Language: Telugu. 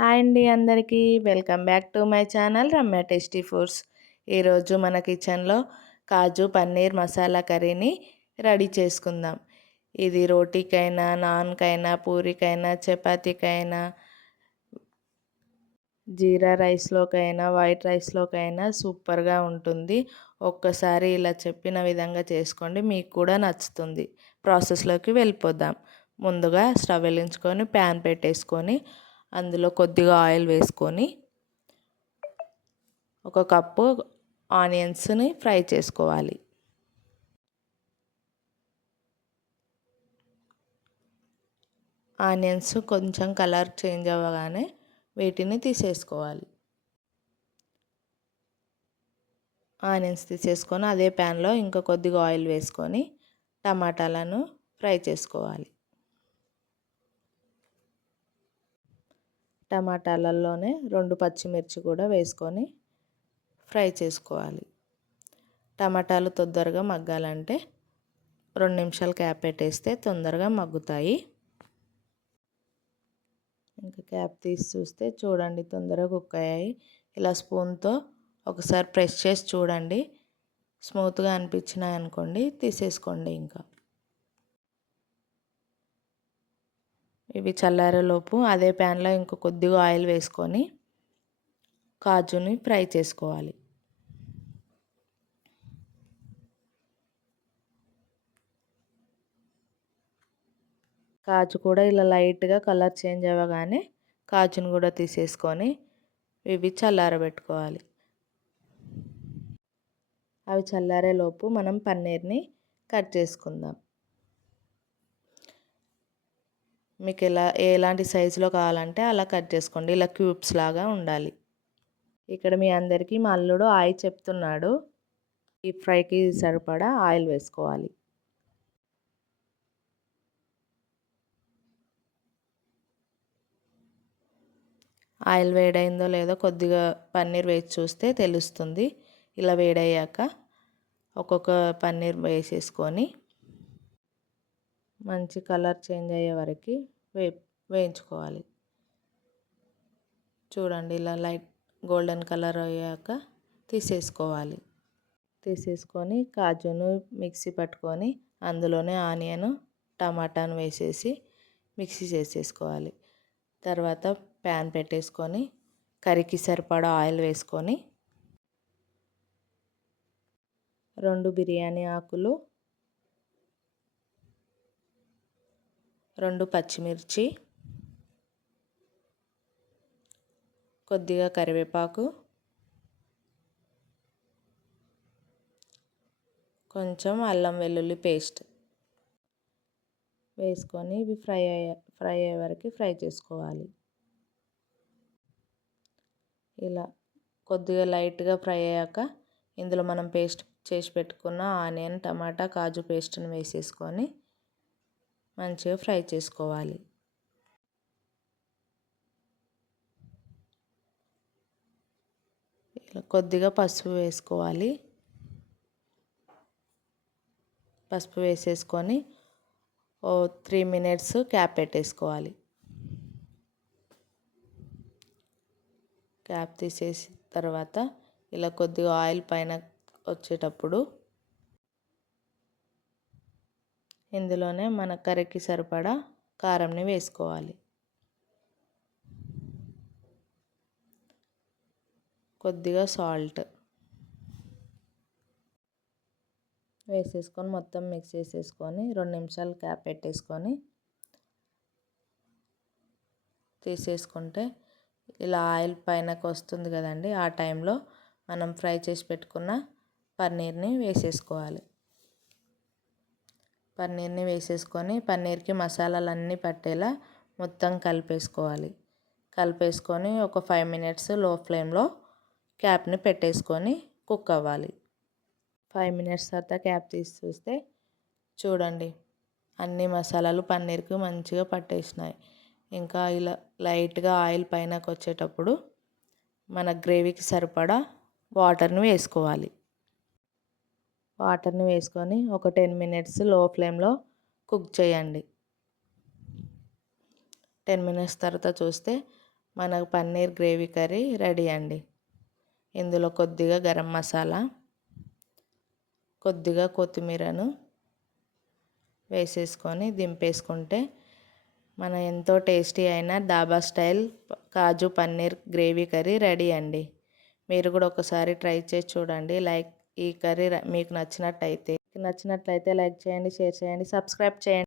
హాయ్ అండి అందరికీ. Welcome back to my channel Ramya tasty foods. ఈరోజు మన కిచెన్లో కాజు పన్నీర్ మసాలా కర్రీని రెడీ చేసుకుందాం. ఇది రోటీకైనా నాన్కైనా పూరికైనా చపాతీకైనా జీరా రైస్లోకైనా వైట్ రైస్లోకైనా సూపర్గా ఉంటుంది. ఒక్కసారి ఇలా చెప్పిన విధంగా చేసుకోండి మీకు కూడా నచ్చుతుంది. ప్రాసెస్లోకి వెళ్ళిపోదాం. ముందుగా స్టవ్ వెలించుకొని ప్యాన్ పెట్టేసుకొని అందులో కొద్దిగా ఆయిల్ వేసుకొని ఒక కప్పు ఆనియన్స్ని ఫ్రై చేసుకోవాలి. ఆనియన్స్ కొంచెం కలర్ చేంజ్ అవ్వగానే వీటిని తీసేసుకోవాలి. ఆనియన్స్ తీసేసుకొని అదే ప్యాన్లో ఇంకా కొద్దిగా ఆయిల్ వేసుకొని టమాటాలను ఫ్రై చేసుకోవాలి. టమాటాలలోనే రెండు పచ్చిమిర్చి కూడా వేసుకొని ఫ్రై చేసుకోవాలి. టమాటాలు తొందరగా మగ్గాలంటే రెండు నిమిషాలు క్యాప్ పెట్టేస్తే తొందరగా మగ్గుతాయి. ఇంకా క్యాప్ తీసి చూస్తే చూడండి తొందరగా కుక్ అయ్యాయి. ఇలా స్పూన్తో ఒకసారి ప్రెస్ చేసి చూడండి. స్మూత్గా అనిపించినాయి అనుకోండి తీసేసుకోండి ఇంకా. ఇవి చల్లారేలోపు అదే ప్యాన్లో ఇంకో కొద్దిగా ఆయిల్ వేసుకొని కాజుని ఫ్రై చేసుకోవాలి. కాజు కూడా ఇలా లైట్గా కలర్ చేంజ్ అవ్వగానే కాజును కూడా తీసేసుకొని ఇవి చల్లారబెట్టుకోవాలి. అవి చల్లారేలోపు మనం పన్నీర్ని కట్ చేసుకుందాం. మీకు ఎలా ఎలాంటి సైజులో కావాలంటే అలా కట్ చేసుకోండి. ఇలా క్యూబ్స్ లాగా ఉండాలి. ఇక్కడ మీ అందరికీ మా అల్లుడు ఆయిల్ చెప్తున్నాడు. ఈ ఫ్రైకి సరిపడా ఆయిల్ వేసుకోవాలి. ఆయిల్ వేడైందో లేదో కొద్దిగా పన్నీర్ వేసి చూస్తే తెలుస్తుంది. ఇలా వేడయ్యాక ఒక్కొక్క పన్నీర్ వేసేసుకొని మంచి కలర్ చేంజ్ అయ్యే వరకు వే వేయించుకోవాలి. చూడండి ఇలా లైట్ గోల్డెన్ కలర్ అయ్యాక తీసేసుకోవాలి. తీసేసుకొని కాజును మిక్సీ పట్టుకొని అందులోనే ఆనియన్ టమాటాను వేసేసి మిక్సీ చేసేసుకోవాలి. తర్వాత ప్యాన్ పెట్టేసుకొని కర్రీకి సరిపడా ఆయిల్ వేసుకొని రెండు బిర్యానీ ఆకులు రెండు పచ్చిమిర్చి కొద్దిగా కరివేపాకు కొంచెం అల్లం వెల్లుల్లి పేస్ట్ వేసుకొని ఇవి ఫ్రై అయ్యే ఫ్రై అయ్యే వరకు ఫ్రై చేసుకోవాలి. ఇలా కొద్దిగా లైట్గా ఫ్రై అయ్యాక ఇందులో మనం పేస్ట్ చేసి పెట్టుకున్న ఆనియన్ టమాటా కాజు పేస్ట్ని వేసేసుకొని మంచిగా ఫ్రై చేసుకోవాలి. ఇలా కొద్దిగా పసుపు వేసుకోవాలి. పసుపు వేసేసుకొని ఓ త్రీ మినిట్స్ క్యాప్ పెట్టేసుకోవాలి. క్యాప్ తీసేసిన తర్వాత ఇలా కొద్దిగా ఆయిల్ పైన వచ్చేటప్పుడు ఇందులోనే మన కర్రీకి సరిపడా కారంని వేసుకోవాలి. కొద్దిగా సాల్ట్ వేసేసుకొని మొత్తం మిక్స్ చేసేసుకొని రెండు నిమిషాలు క్యాప్ పెట్టేసుకొని తీసేసుకుంటే ఇలా ఆయిల్ పైనకు వస్తుంది కదండి ఆ టైంలో మనం ఫ్రై చేసి పెట్టుకున్న పన్నీర్ని వేసేసుకోవాలి. పన్నీర్ని వేసేసుకొని పన్నీర్కి మసాలాలన్నీ పట్టేలా మొత్తం కలిపేసుకోవాలి. కలిపేసుకొని ఒక ఫైవ్ మినిట్స్లో ఫ్లేమ్లో క్యాప్ని పెట్టేసుకొని కుక్ అవ్వాలి. ఫైవ్ మినిట్స్ తర్వాత క్యాప్ తీసి చూస్తే చూడండి అన్ని మసాలాలు పన్నీర్కి మంచిగా పట్టేసినాయి. ఇంకా ఇలా లైట్గా ఆయిల్ పైనకు వచ్చేటప్పుడు మన గ్రేవీకి సరిపడా వాటర్ని వేసుకోవాలి. వాటర్ని వేసుకొని ఒక టెన్ మినిట్స్లో ఫ్లేమ్లో కుక్ చేయండి. టెన్ మినిట్స్ తర్వాత చూస్తే మనకు పన్నీర్ గ్రేవీ కర్రీ రెడీ అండి. ఇందులో కొద్దిగా గరం మసాలా కొద్దిగా కొత్తిమీరను వేసేసుకొని దింపేసుకుంటే మన ఎంతో టేస్టీ అయిన dhaba style kaju paneer gravy curry ready అండి. మీరు కూడా ఒకసారి ట్రై చేసి చూడండి. లైక్ ఈ కర్రీ మీకు నచ్చినట్టయితే నచ్చినట్లయితే లైక్ చేయండి షేర్ చేయండి సబ్స్క్రైబ్ చేయండి.